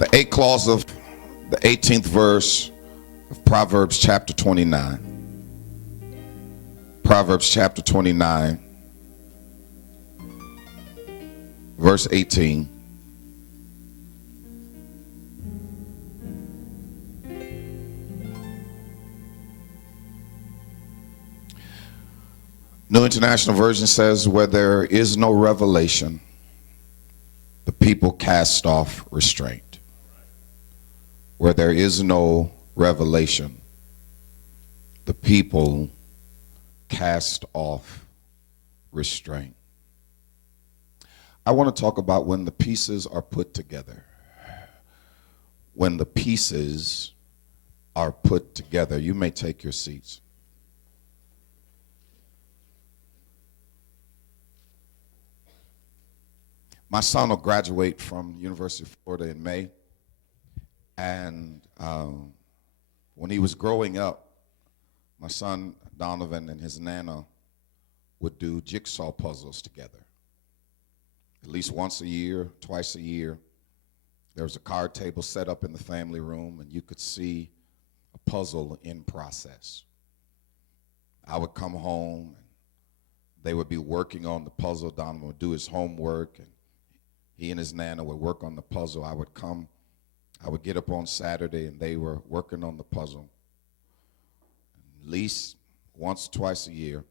the 8th clause of the 18th verse of Proverbs chapter 29. Proverbs chapter 29, verse 18. New International Version says, where there is no revelation, the people cast off restraint. Where there is no revelation, the people cast off restraint. I want to talk about when the pieces are put together. When the pieces are put together. You may take your seats. My son will graduate from University of Florida in May. And when he was growing up, my son Donovan and his nana would do jigsaw puzzles together. At least once a year, twice a year. There was a card table set up in the family room, and you could see a puzzle in process. I would come home, and they would be working on the puzzle. Donovan would do his homework, and he and his nana would work on the puzzle. I would get up on Saturday, and they were working on the puzzle. At least once or twice a year,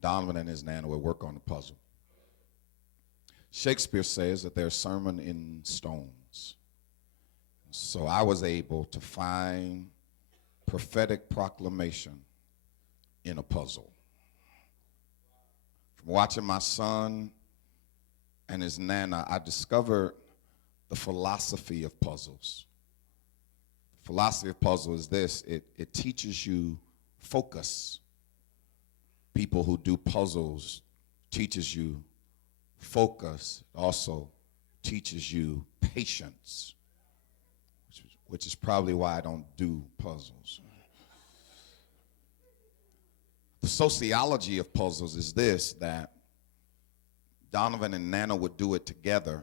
Donovan and his nana would work on the puzzle. Shakespeare says that there's sermon in stones. So I was able to find prophetic proclamation in a puzzle. From watching my son and his nana, I discovered the philosophy of puzzles. The philosophy of puzzles is this: it teaches you focus. People who do puzzles teaches you focus. It also teaches you patience, which is probably why I don't do puzzles. The sociology of puzzles is this: that Donovan and Nana would do it together,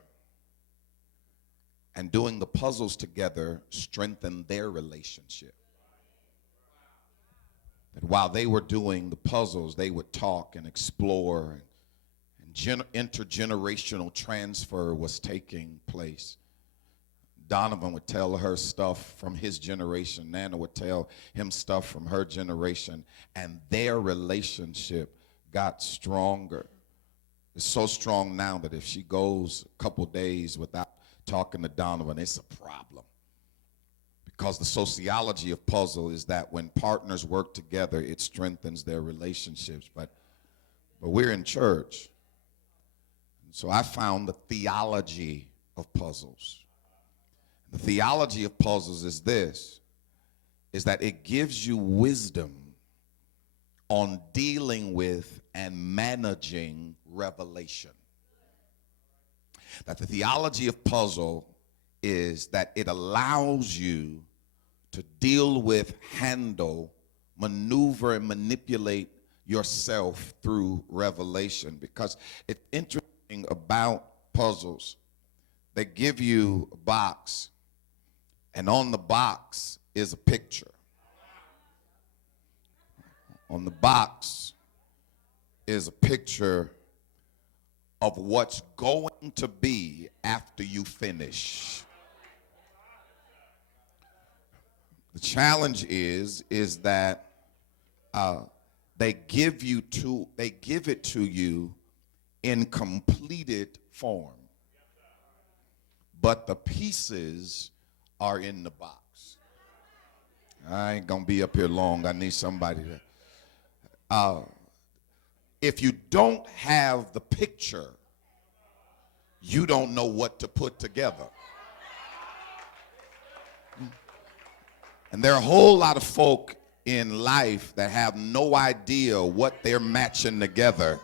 and doing the puzzles together strengthened their relationship. That while they were doing the puzzles, they would talk and explore, and intergenerational transfer was taking place. Donovan would tell her stuff from his generation. Nana would tell him stuff from her generation, and their relationship got stronger. It's so strong now that if she goes a couple days without talking to Donovan, it's a problem. Because the sociology of puzzle is that when partners work together, it strengthens their relationships. But we're in church. So I found the theology of puzzles. The theology of puzzles is this: is that it gives you wisdom on dealing with and managing revelation. That the theology of puzzle is that it allows you to deal with, handle, maneuver, and manipulate yourself through revelation. Because it's interesting about puzzles. They give you a box, and on the box is a picture. On the box is a picture of what's going to be after you finish. The challenge is that they give it to you in completed form, but the pieces are in the box. I ain't gonna be up here long. I need somebody to. If you don't have the picture, you don't know what to put together. And there are a whole lot of folk in life that have no idea what they're matching together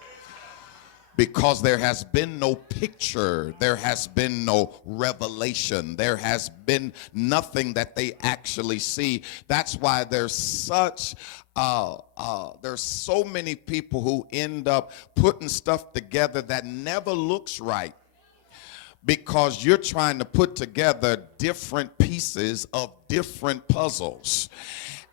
because there has been no picture, there has been no revelation, there has been nothing that they actually see. That's why there's so many people who end up putting stuff together that never looks right because you're trying to put together different pieces of different puzzles.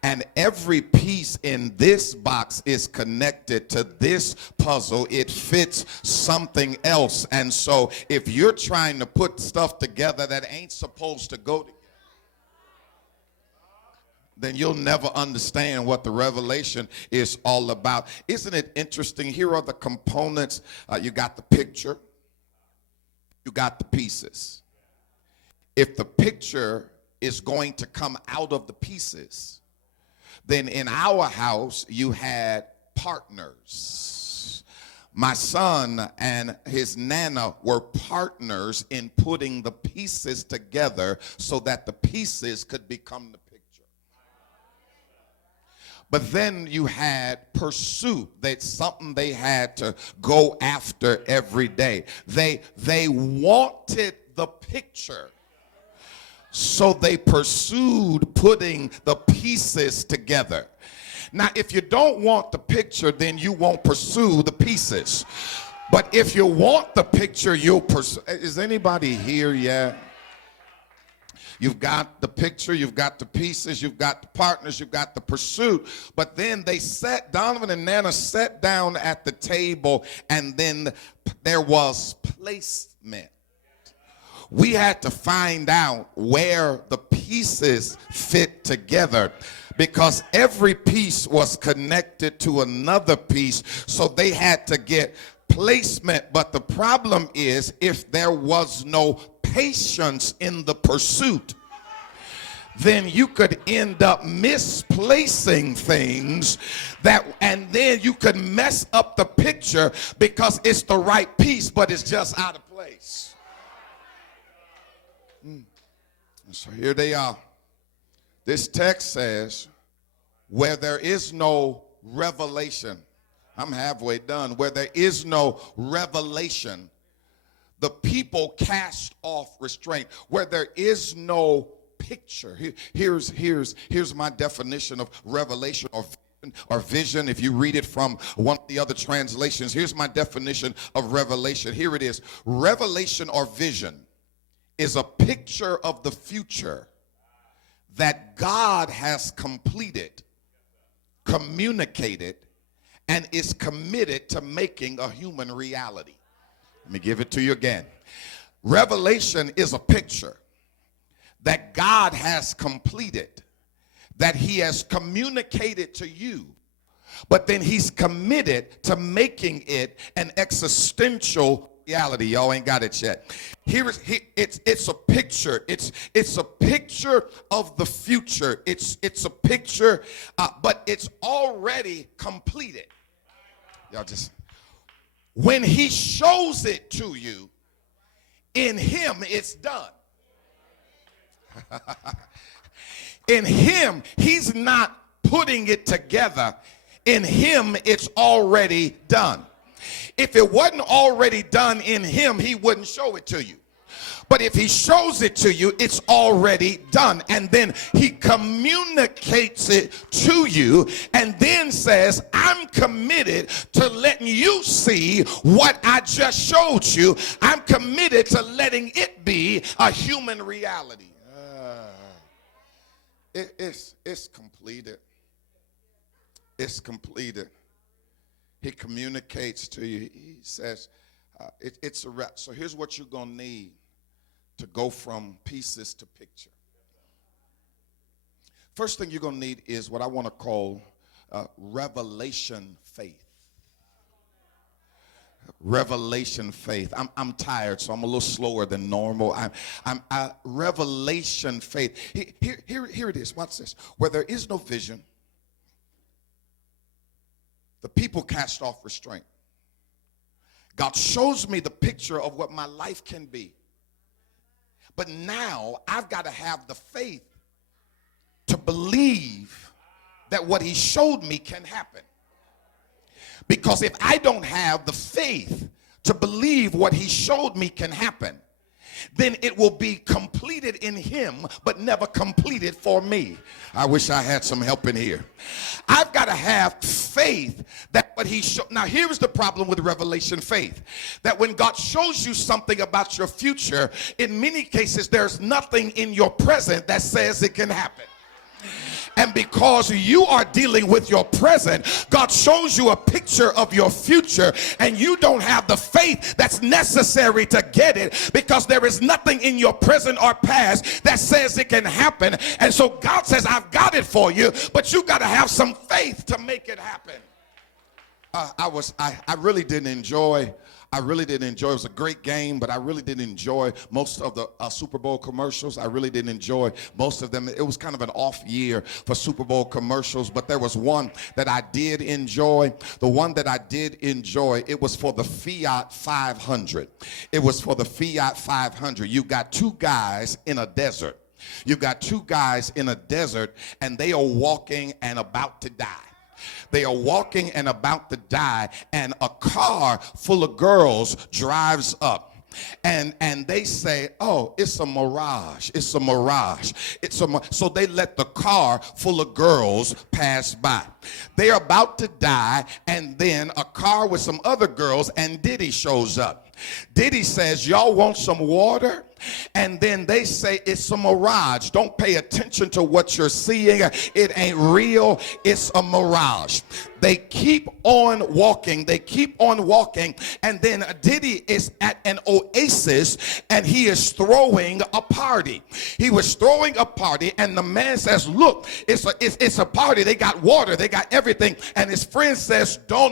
And every piece in this box is connected to this puzzle. It fits something else. And so if you're trying to put stuff together that ain't supposed to go together, then you'll never understand what the revelation is all about. Isn't it interesting? Here are the components. You got the picture. You got the pieces. If the picture is going to come out of the pieces, then in our house, you had partners. My son and his nana were partners in putting the pieces together so that the pieces could become the picture. But then you had pursuit. That's something they had to go after every day. They wanted the picture. So they pursued putting the pieces together. Now, if you don't want the picture, then you won't pursue the pieces. But if you want the picture, you'll pursue. Is anybody here yet? You've got the picture, you've got the pieces, you've got the partners, you've got the pursuit. But then Donovan and Nana sat down at the table, and then there was placement. We had to find out where the pieces fit together, because every piece was connected to another piece, so they had to get placement. But the problem is, if there was no patience in the pursuit, then you could end up misplacing things and then you could mess up the picture because it's the right piece, but it's just out of place. So here they are. This text says, where there is no revelation, I'm halfway done, where there is no revelation, the people cast off restraint. Where there is no picture. Here's my definition of revelation or vision. If you read it from one of the other translations, here's my definition of revelation. Here it is. Revelation or vision is a picture of the future that God has completed, communicated, and is committed to making a human reality. Let me give it to you again. Revelation is a picture that God has completed, that he has communicated to you, but then he's committed to making it an existential reality. Y'all ain't got it yet. It's a picture. It's a picture of the future. It's a picture, but it's already completed. Y'all just, when he shows it to you, in him it's done. In him, he's not putting it together. In him, it's already done. If it wasn't already done in him, he wouldn't show it to you. But if he shows it to you, it's already done. And then he communicates it to you and then says, I'm committed to letting you see what I just showed you. I'm committed to letting it be a human reality. It's completed. It's completed. He communicates to you. He says, it's a wrap. So here's what you're going to need to go from pieces to picture. First thing you're going to need is what I want to call revelation faith. Revelation faith. I'm tired, so I'm a little slower than normal. Revelation faith. Here it is. Watch this. Where there is no vision, the people cast off restraint. God shows me the picture of what my life can be. But now I've got to have the faith to believe that what he showed me can happen. Because if I don't have the faith to believe what he showed me can happen, then it will be completed in him, but never completed for me. I wish I had some help in here. I've got to have faith that what he showed. Now, here's the problem with revelation faith, that when God shows you something about your future, in many cases, there's nothing in your present that says it can happen. And because you are dealing with your present, God shows you a picture of your future, and you don't have the faith that's necessary to get it, because there is nothing in your present or past that says it can happen. And so God says, I've got it for you, but you got to have some faith to make it happen. I really didn't enjoy. It was a great game, but I really didn't enjoy most of the Super Bowl commercials. I really didn't enjoy most of them. It was kind of an off year for Super Bowl commercials, but there was one that I did enjoy. The one that I did enjoy, it was for the Fiat 500. It was for the Fiat 500. You got two guys in a desert. You got two guys in a desert, and they are walking and about to die. They are walking and about to die, and a car full of girls drives up. And they say, oh, it's a mirage. It's a mirage. So they let the car full of girls pass by. They're about to die, and then a car with some other girls, and Diddy shows up. Diddy says, y'all want some water? And then they say it's a mirage. Don't pay attention to what you're seeing. It ain't real. It's a mirage. They keep on walking. They keep on walking. And then Diddy is at an oasis, and he is throwing a party. He was throwing a party, and the man says, look, it's a party. They got water. They got everything. And his friend says, no.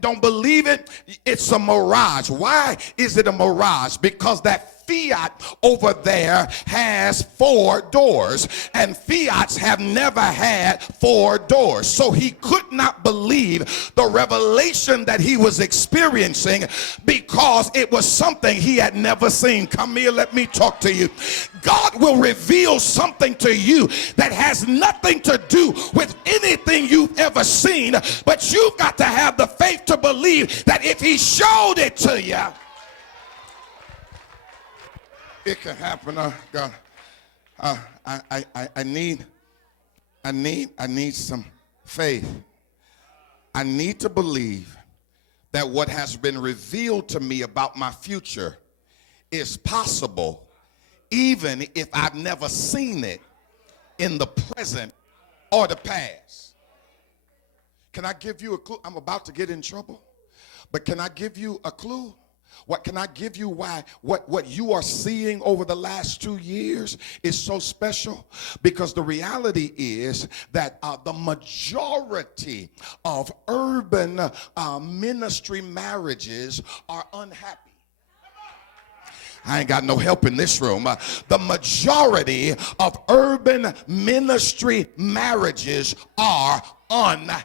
Don't believe it. It's a mirage. Why is it a mirage? Because that Fiat over there has 4 doors, and Fiats have never had 4 doors. So he could not believe the revelation that he was experiencing, because it was something he had never seen. Come here, let me talk to you. God will reveal something to you that has nothing to do with anything you've ever seen, but you've got to have the faith to believe that if he showed it to you, it can happen. God, I need some faith. I need to believe that what has been revealed to me about my future is possible, even if I've never seen it in the present or the past. Can I give you a clue? I'm about to get in trouble, but can I give you a clue? What can I give you why what you are seeing over the last 2 years is so special? Because the reality is that the majority of urban ministry marriages are unhappy. I ain't got no help in this room. The majority of urban ministry marriages are unhappy.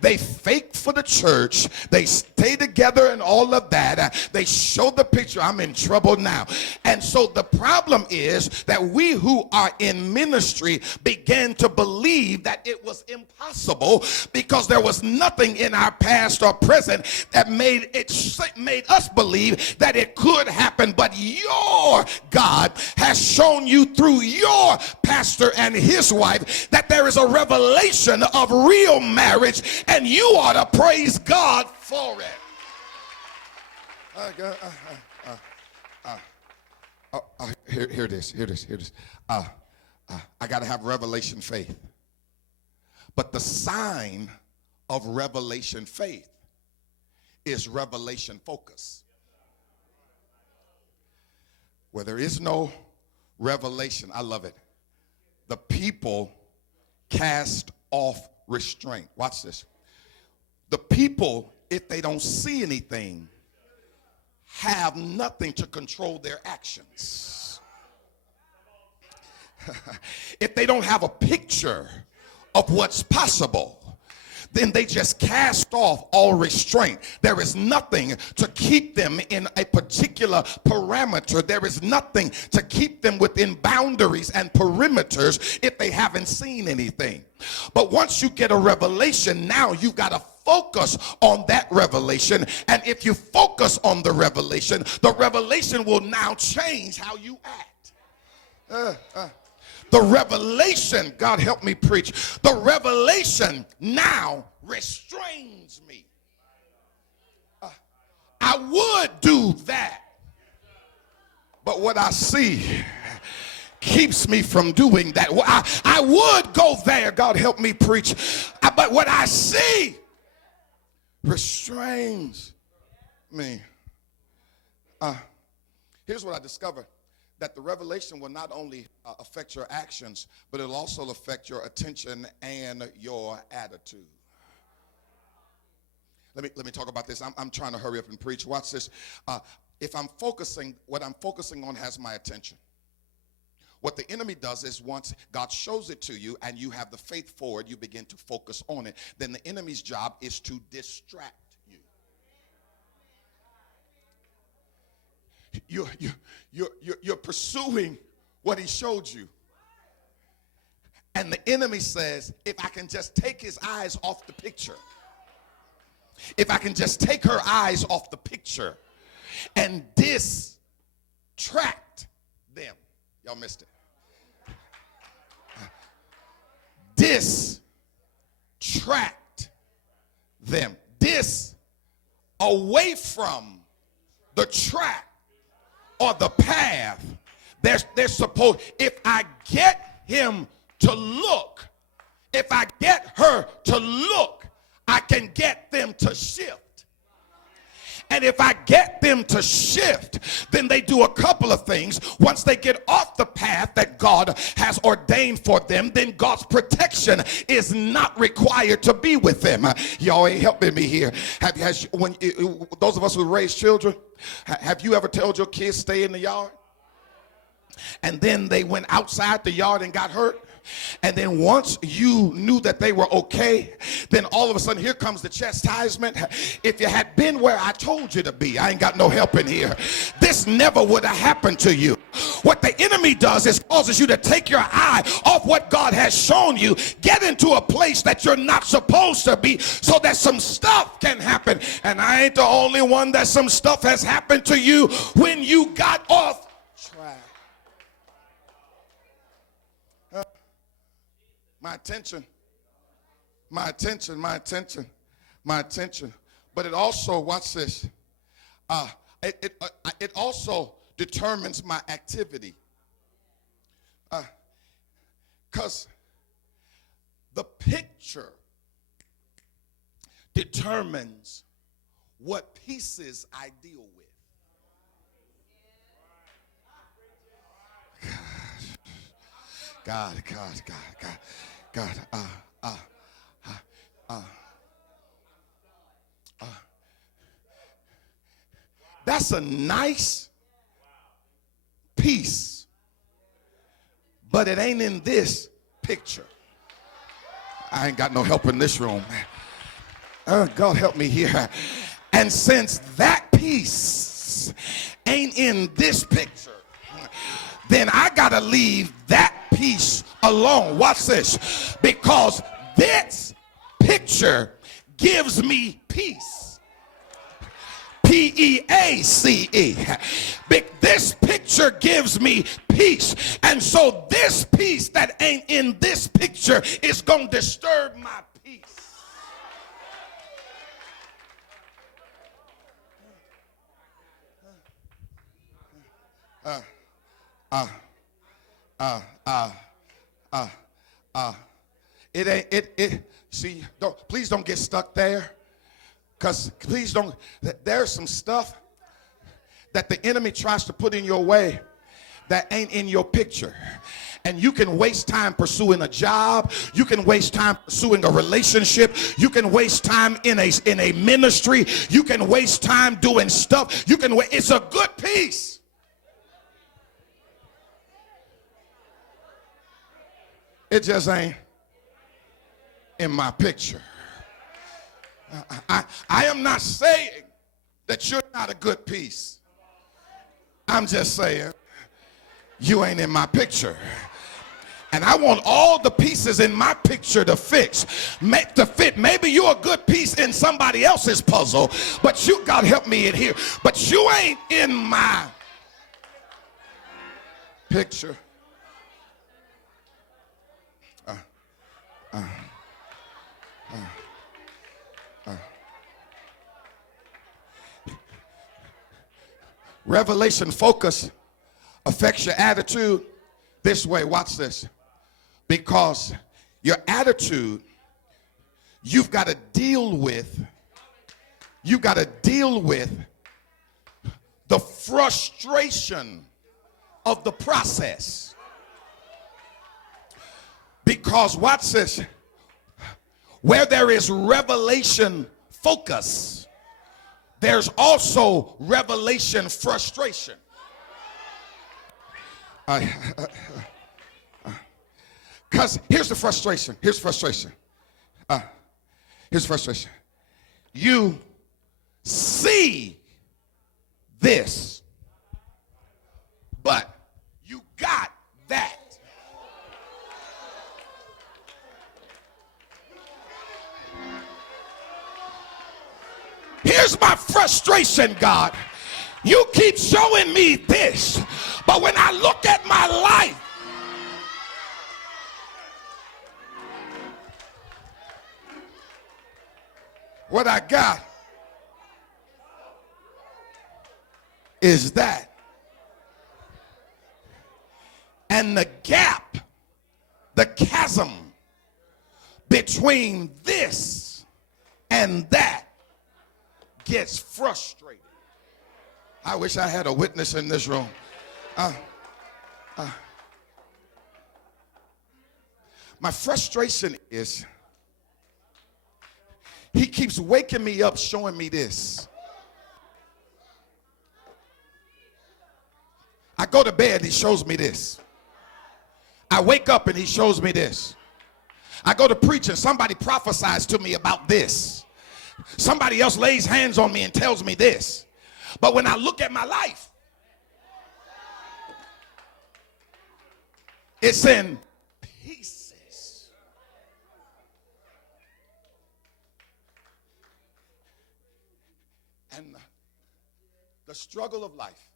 They fake for the church. They stay together and all of that. They show the picture. I'm in trouble now. And so the problem is that we who are in ministry began to believe that it was impossible, because there was nothing in our past or present that made us believe that it could happen. But your God has shown you through your pastor and his wife that there is a revelation of real marriage, and you ought to praise God for it. Here it is. I got to have revelation faith. But the sign of revelation faith is revelation focus. Where there is no revelation, I love it, the people cast off restraint. Watch this. The people, if they don't see anything, have nothing to control their actions. If they don't have a picture of what's possible, then they just cast off all restraint. There is nothing to keep them in a particular parameter. There is nothing to keep them within boundaries and perimeters if they haven't seen anything. But once you get a revelation, now you've got to focus on that revelation. And if you focus on the revelation will now change how you act. The revelation, God help me preach, the revelation now restrains me. I would do that, but what I see keeps me from doing that. I would go there, God help me preach, but what I see restrains me. Here's what I discovered, that the revelation will not only affect your actions, but it'll also affect your attention and your attitude. Let me talk about this. I'm trying to hurry up and preach. Watch this. If I'm focusing, what I'm focusing on has my attention. What the enemy does is once God shows it to you and you have the faith for it, you begin to focus on it. Then the enemy's job is to distract you. You're pursuing what he showed you. And the enemy says, if I can just take his eyes off the picture, if I can just take her eyes off the picture and distract them. Y'all missed it. Distract them. Away from the track or the path. They're supposed, if I get him to look, if I get her to look, I can get them to shift. And if I get them to shift, then they do a couple of things. Once they get off the path that God has ordained for them, then God's protection is not required to be with them. Y'all ain't helping me here. Those of us who raise children, have you ever told your kids stay in the yard? And then they went outside the yard and got hurt? And then once you knew that they were okay, then all of a sudden here comes the chastisement. If you had been where I told you to be, I ain't got no help in here, this never would have happened to you. What the enemy does is causes you to take your eye off what God has shown you, get into a place that you're not supposed to be, so that some stuff can happen. And I ain't the only one that some stuff has happened to you when you got off track. My attention. But it also, watch this, it also determines my activity. Because the picture determines what pieces I deal with. God. That's a nice piece, but it ain't in this picture. I ain't got no help in this room. God help me here. And since that piece ain't in this picture, then I gotta leave that piece alone. Watch this. Because this picture gives me peace. P-E-A-C-E. This picture gives me peace. And so this piece that ain't in this picture is going to disturb my peace. Please don't get stuck there, because there's some stuff that the enemy tries to put in your way that ain't in your picture. And you can waste time pursuing a job. You can waste time pursuing a relationship. You can waste time in a ministry. You can waste time doing stuff. It's a good piece. It just ain't in my picture. I am not saying that you're not a good piece. I'm just saying you ain't in my picture. And I want all the pieces in my picture to fit. Maybe you're a good piece in somebody else's puzzle, but you, God help me in here, but you ain't in my picture. Revelation focus affects your attitude this way. Watch this. Because your attitude, you've got to deal with the frustration of the process. Because watch this. Where there is revelation focus, there's also revelation frustration. Because here's the frustration. Here's frustration. Here's frustration. You see this, but you got that. Here's my frustration, God. You keep showing me this, but when I look at my life, what I got is that. And the gap, the chasm between this and that gets frustrated. I wish I had a witness in this room. My frustration is he keeps waking me up showing me this. I go to bed, he shows me this. I wake up and he shows me this. I go to preach and somebody prophesies to me about this. Somebody else lays hands on me and tells me this. But when I look at my life, it's in pieces. And the struggle of life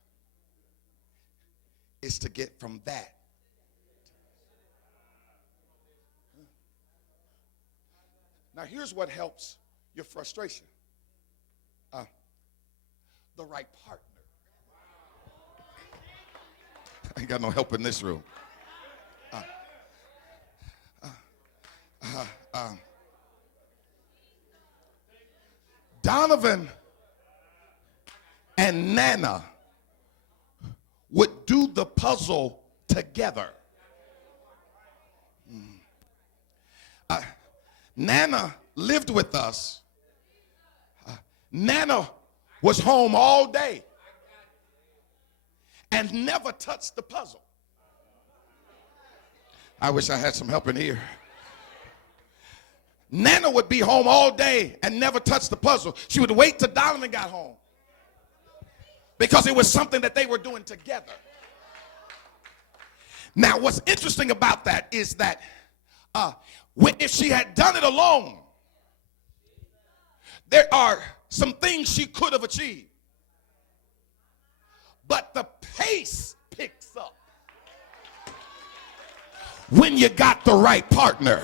is to get from that. Now here's what helps your frustration. The right partner. I ain't got no help in this room. Donovan and Nana would do the puzzle together. Nana lived with us. Nana was home all day and never touched the puzzle. I wish I had some help in here. Nana would be home all day and never touch the puzzle. She would wait till Donovan got home because it was something that they were doing together. Now, what's interesting about that is that if she had done it alone, there are some things she could have achieved. But the pace picks up when you got the right partner.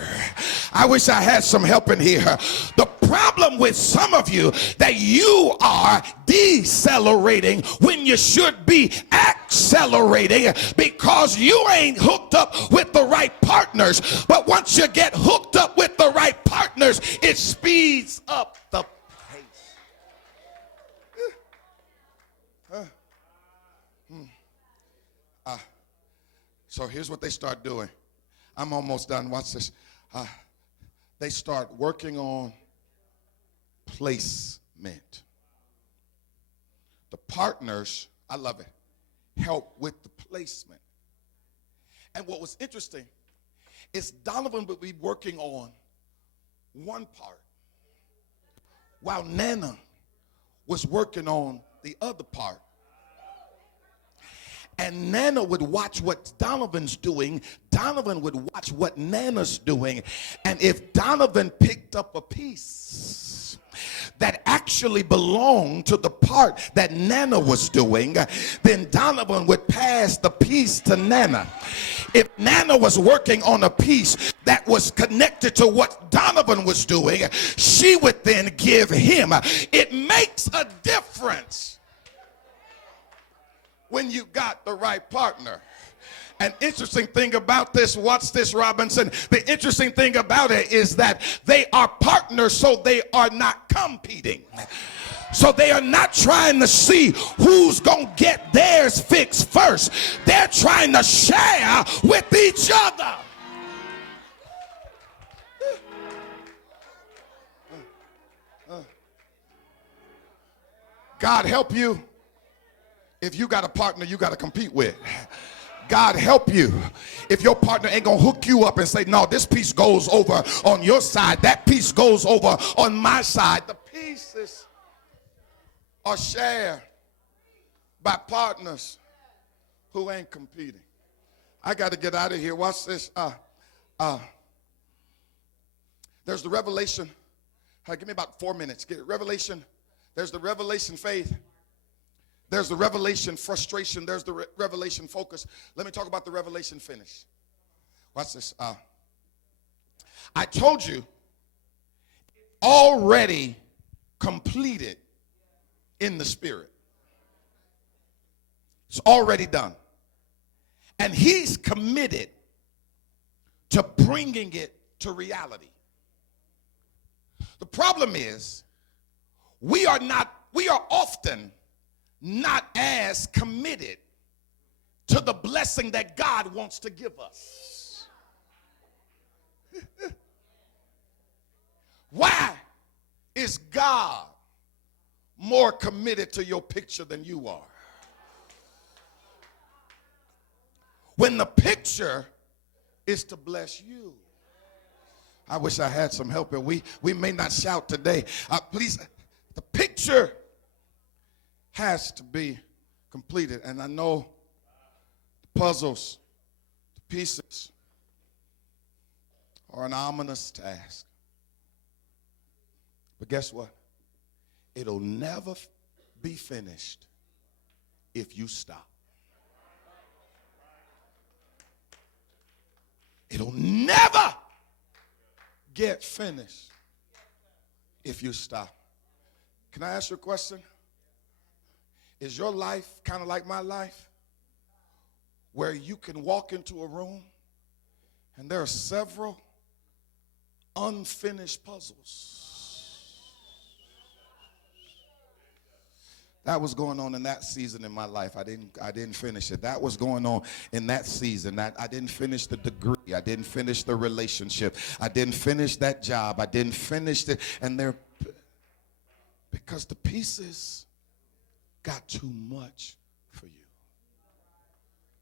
I wish I had some help in here. The problem with some of you that you are decelerating when you should be accelerating because you ain't hooked up with the right partners. But once you get hooked up with the right partners, it speeds up the pace. So here's what they start doing. I'm almost done. Watch this. They start working on placement. The partners, I love it, help with the placement. And what was interesting is Donovan would be working on one part while Nana was working on the other part. and Nana would watch what Donovan's doing. Donovan would watch what Nana's doing. And if Donovan picked up a piece that actually belonged to the part that Nana was doing, then Donovan would pass the piece to Nana. If Nana was working on a piece that was connected to what Donovan was doing, she would then give him. It makes a difference when you got the right partner. An interesting thing about this, watch this, Robinson. The interesting thing about it is that they are partners, so they are not competing. So they are not trying to see who's going to get theirs fixed first. They're trying to share with each other. God help you if you got a partner you got to compete with. God help you if your partner ain't gonna hook you up and say, no, this piece goes over on your side, that piece goes over on my side. The pieces are shared by partners who ain't competing. I got to get out of here. Watch this. There's the revelation. Give me about 4 minutes. Get revelation. There's the revelation faith. There's the revelation frustration. There's the revelation focus. Let me talk about the revelation finish. Watch this. I told you, already completed in the spirit. It's already done. And he's committed to bringing it to reality. The problem is, we are often not as committed to the blessing that God wants to give us. Why is God more committed to your picture than you are? When the picture is to bless you. I wish I had some help, and we may not shout today. Please, the picture has to be completed. And I know the puzzles, the pieces are an ominous task. But guess what? It'll never be finished if you stop. It'll never get finished if you stop. Can I ask you a question? Is your life kind of like my life, where you can walk into a room and there are several unfinished puzzles? That was going on in that season in my life. I didn't finish it. That was going on in that season. That I didn't finish the degree. I didn't finish the relationship. I didn't finish that job. I didn't finish it. And they're because the pieces got too much for you.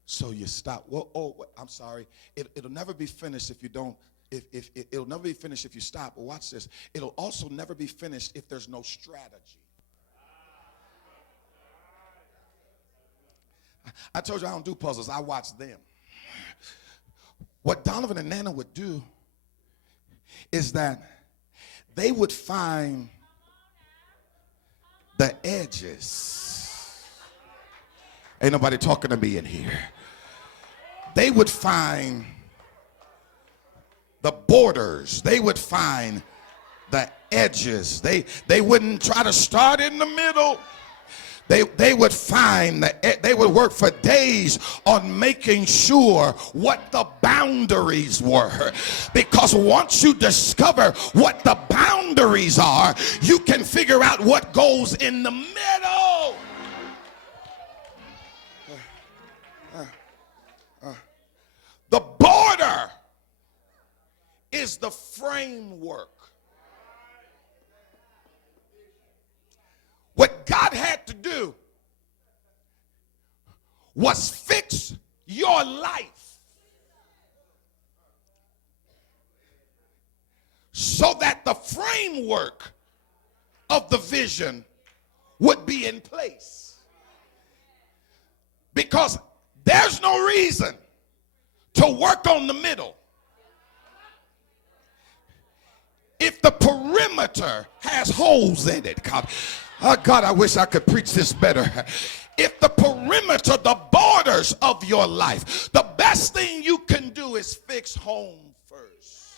So you stop. Well, I'm sorry. It'll never be finished if you don't. If it'll never be finished if you stop. Well, watch this. It'll also never be finished if there's no strategy. I told you I don't do puzzles. I watch them. What Donovan and Nana would do is that they would find the edges. Ain't nobody talking to me in here. They would find the borders. They would find the edges. They wouldn't try to start in the middle. They would find that they would work for days on making sure what the boundaries were. Because once you discover what the boundaries are, you can figure out what goes in the middle. The border is the framework. What God had to do was fix your life so that the framework of the vision would be in place. Because There's no reason to work on the middle if the perimeter has holes in it. God, oh God, I wish I could preach this better. If the perimeter, the borders of your life, the best thing you can do is fix home first.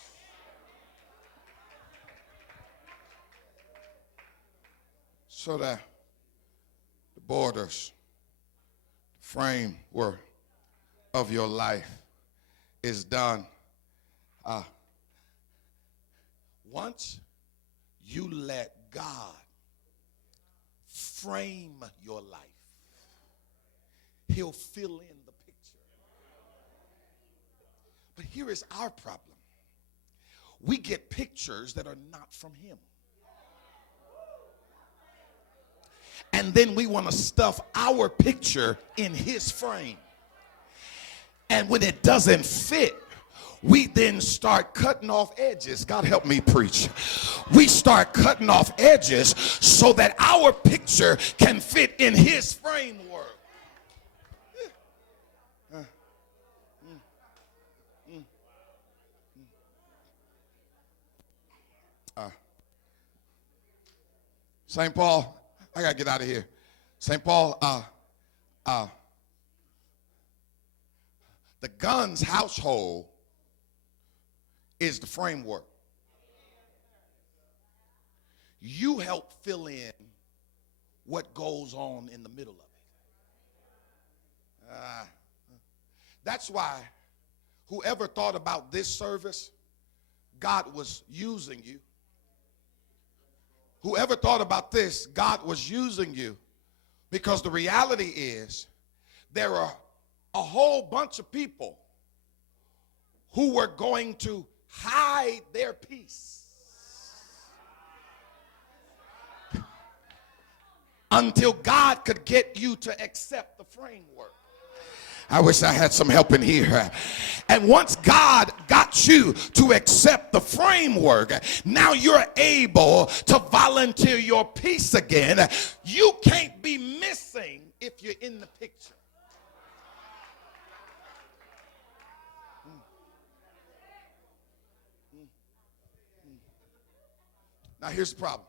So that the borders, the framework of your life is done. Once you let God frame your life, he'll fill in the picture. But here is our problem. We get pictures that are not from him. And then we want to stuff our picture in his frame. And when it doesn't fit, we then start cutting off edges. God help me preach. We start cutting off edges so that our picture can fit in his framework. St. Paul, I gotta get out of here. St. Paul, the Guns household is the framework. You help fill in what goes on in the middle of it. That's why whoever thought about this service, God was using you. Whoever thought about this, God was using you, because the reality is there are a whole bunch of people who were going to hide their peace until God could get you to accept the framework. I wish I had some help in here. And once God got you to accept the framework, now you're able to volunteer your peace again. You can't be missing if you're in the picture. Now here's the problem.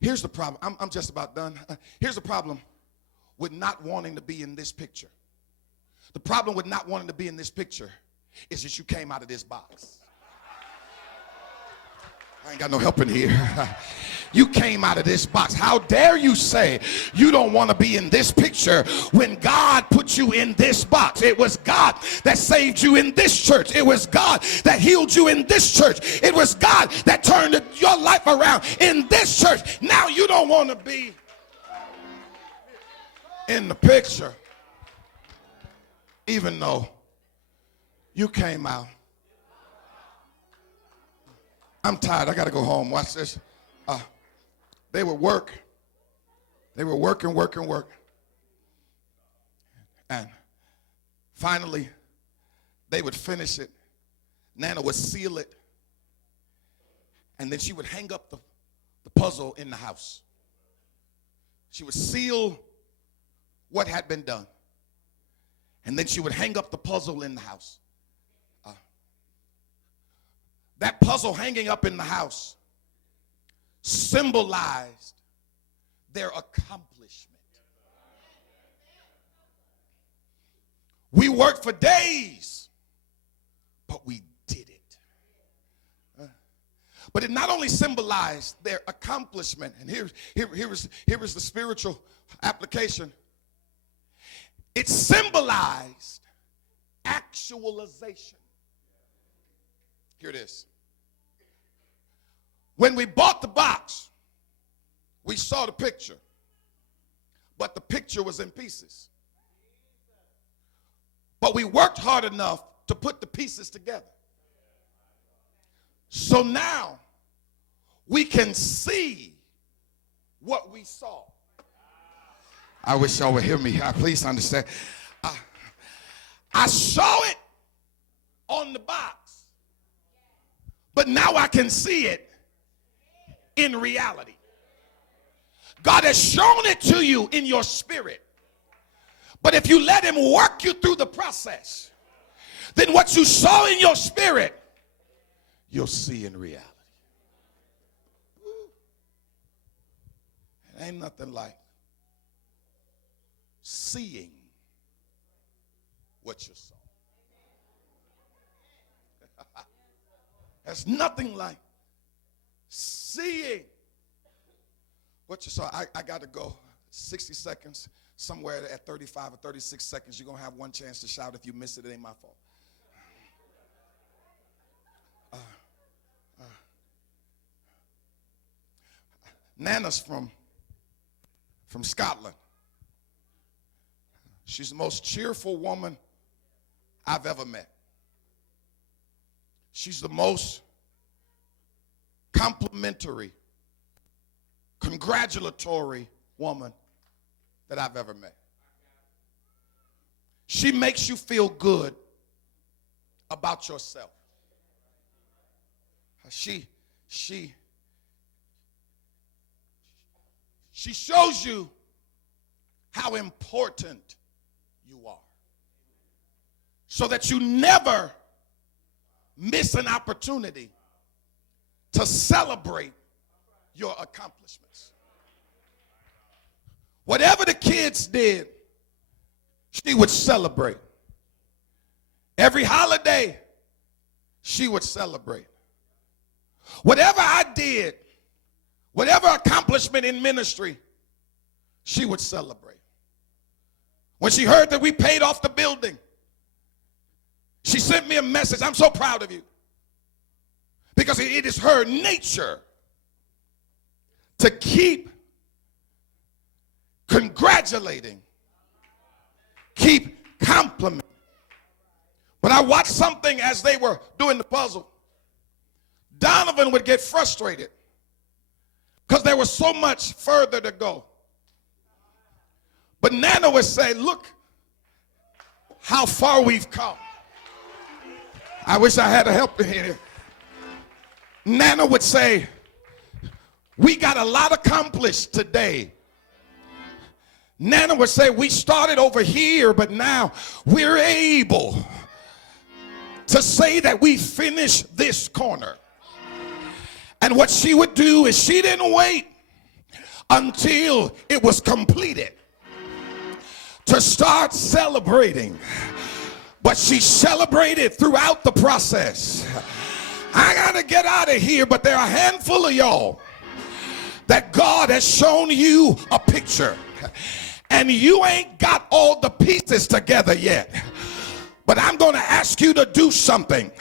Here's the problem. I'm just about done. Here's the problem with not wanting to be in this picture. The problem with not wanting to be in this picture is that you came out of this box. I ain't got no help in here. You came out of this box. How dare you say you don't want to be in this picture when God put you in this box? It was God that saved you in this church. It was God that healed you in this church. It was God that turned your life around in this church. Now you don't want to be in the picture, even though you came out. I'm tired. I got to go home. Watch this. They would work. They were working. And finally, they would finish it. Nana would seal it. And then she would hang up the puzzle in the house. She would seal what had been done. And then she would hang up the puzzle in the house. That puzzle hanging up in the house symbolized their accomplishment. We worked for days, but we did it. But it not only symbolized their accomplishment, and here is the spiritual application. It symbolized actualization. Here it is. When we bought the box, we saw the picture, but the picture was in pieces. But we worked hard enough to put the pieces together. So now we can see what we saw. I wish y'all would hear me. Please understand. I saw it on the box, but now I can see it in reality. God has shown it to you in your spirit, But if you let him work you through the process, then what you saw in your spirit, you'll see in reality. It ain't nothing like seeing what you saw. There's nothing like seeing what you saw. I got to go. 60 seconds, somewhere at 35 or 36 seconds, you're going to have one chance to shout. If you miss it, it ain't my fault. Nana's from Scotland. She's the most cheerful woman I've ever met. She's the most complimentary, congratulatory woman that I've ever met. She makes you feel good about yourself. She shows you how important you are, so that you never miss an opportunity to celebrate your accomplishments. Whatever the kids did, she would celebrate. Every holiday, she would celebrate. Whatever I did, whatever accomplishment in ministry, she would celebrate. When she heard that we paid off the building, she sent me a message. I'm so proud of you. Because it is her nature to keep congratulating, keep complimenting. But I watched something as they were doing the puzzle. Donovan would get frustrated because there was so much further to go. But Nana would say, look how far we've come. I wish I had a helper here. Nana would say, we got a lot accomplished today. Nana would say, we started over here, but now we're able to say that we finished this corner. And what she would do is she didn't wait until it was completed to start celebrating, but she celebrated throughout the process. I gotta get out of here, but there are a handful of y'all that God has shown you a picture and you ain't got all the pieces together yet. But I'm gonna ask you to do something.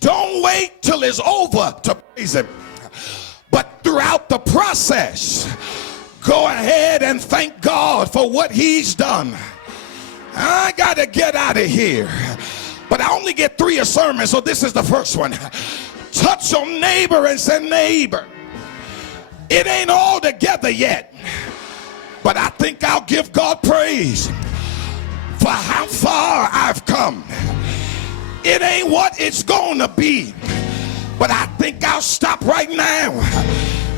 Don't wait till it's over to praise him, but throughout the process, go ahead and thank God for what he's done. I gotta get out of here, but I only get 3 a sermon, so this is the first one. Touch your neighbor and say, neighbor, it ain't all together yet, but I think I'll give God praise for how far I've come. It ain't what it's gonna be, but I think I'll stop right now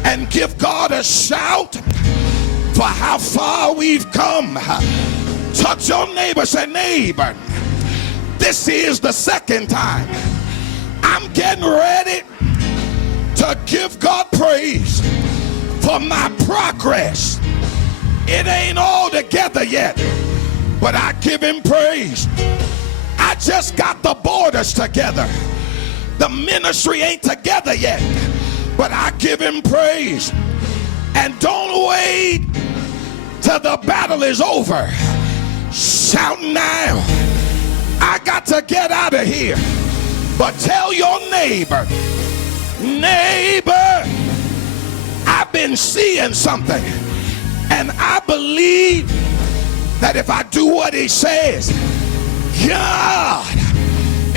and give God a shout for how far we've come. Touch your neighbor, say, neighbor, this is the second time I'm getting ready to give God praise for my progress. It ain't all together yet, but I give him praise. I just got the borders together. The ministry ain't together yet, but I give him praise. And don't wait till the battle is over. Shout now. I got to get out of here. But tell your neighbor, neighbor, I've been seeing something, and I believe that if I do what he says, God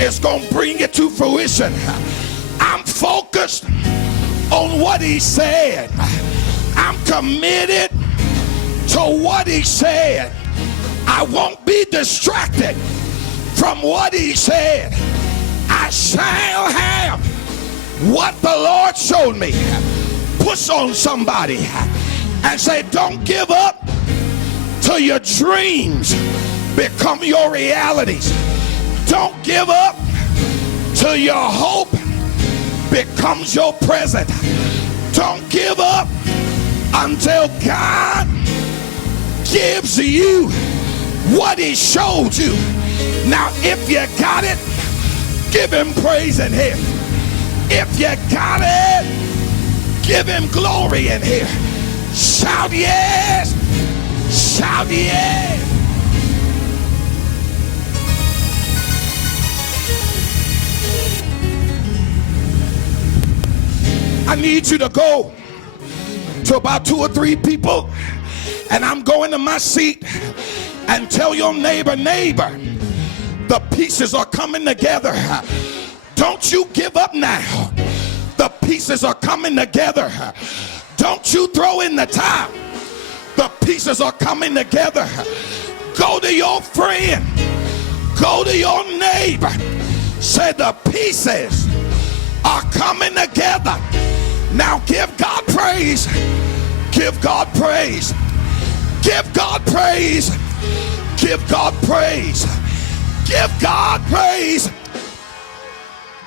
is going to bring it to fruition. I'm focused on what he said. I'm committed to what he said. I won't be distracted from what he said. I shall have what the Lord showed me. Push on somebody and say, don't give up till your dreams become your realities. Don't give up till your hope becomes your present. Don't give up until God gives you what he showed you. Now, if you got it, give him praise in here. If you got it, give him glory in here. Shout yes. Shout yes. I need you to go to about 2 or 3 people, and I'm going to my seat, and tell your neighbor, the pieces are coming together. Don't you give up now. The pieces are coming together. Don't you throw in the towel. The pieces are coming together. Go to your friend. Go to your neighbor. Say the pieces are coming together. Now give God praise. Give God praise. Give God praise. Give God praise. Give God praise.